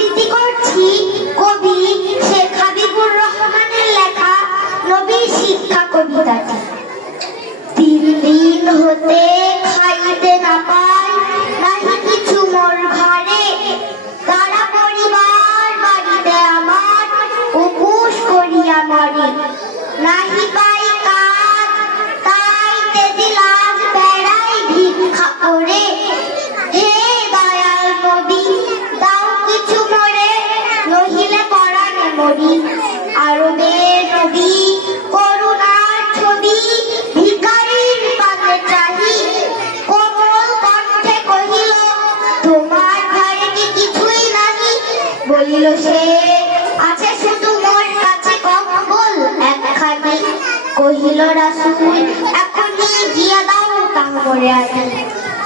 আবৃত্তি করছি কবি শেখ হাবিবুর রহমানের লেখা নবীর শিক্ষা কবিতাটি। 3 দিন হতে খাইতে না পাই, নাহি কিছু মোর ঘরে, তারা পরিবার বাড়িতে আমার উপোস করিয়া মরে। নাহি পাই কাজ, তাই তেজিল আজ বেড়াই ভিক্ষা করে। হে দয়াল নবী, দাও কিছু মোরে, নহিলে পরাণে মরি। আরবের নবী করুণার ছবি, ভিখারির পানে চাহি, কোমল কণ্ঠে কহিল, তোমার ঘরে কি কিছুই নাহি? বলিল সে, আছে শুধু মোর কাছে কম্বল একখানি। কহিল রাসূল, এখনই দিয়া দাও তাহরে আনি।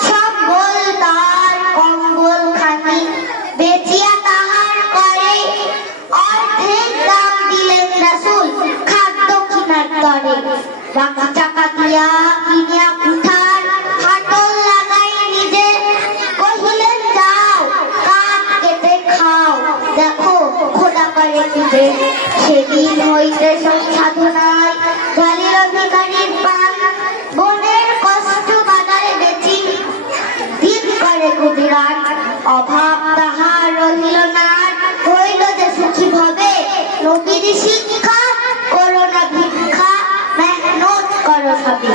সম্বল তার কম্বল খানি বেচিয়া তাহার করে, অর্ধেক দাম দিলেন রাসূল খাদ্য কিনার তরে। বাকি টাকা দিয়া কিনিয়া কুঠার হাতল লাগাই নিজে, কহিলেন যাও কাঠ কেটে খাও, দেখো খোদা করে দিবে। সেদিন হইতে সাধনায় ঢালিল ভিখারির পান, বনের কষ্ট বাজারে বেচি দিন করে গুজরান। অভাব তাহার রহিল না, হইল যে সুখী ভবে। নবীর শিক্ষা করো না ভিক্ষা, মেহনত করো সবে।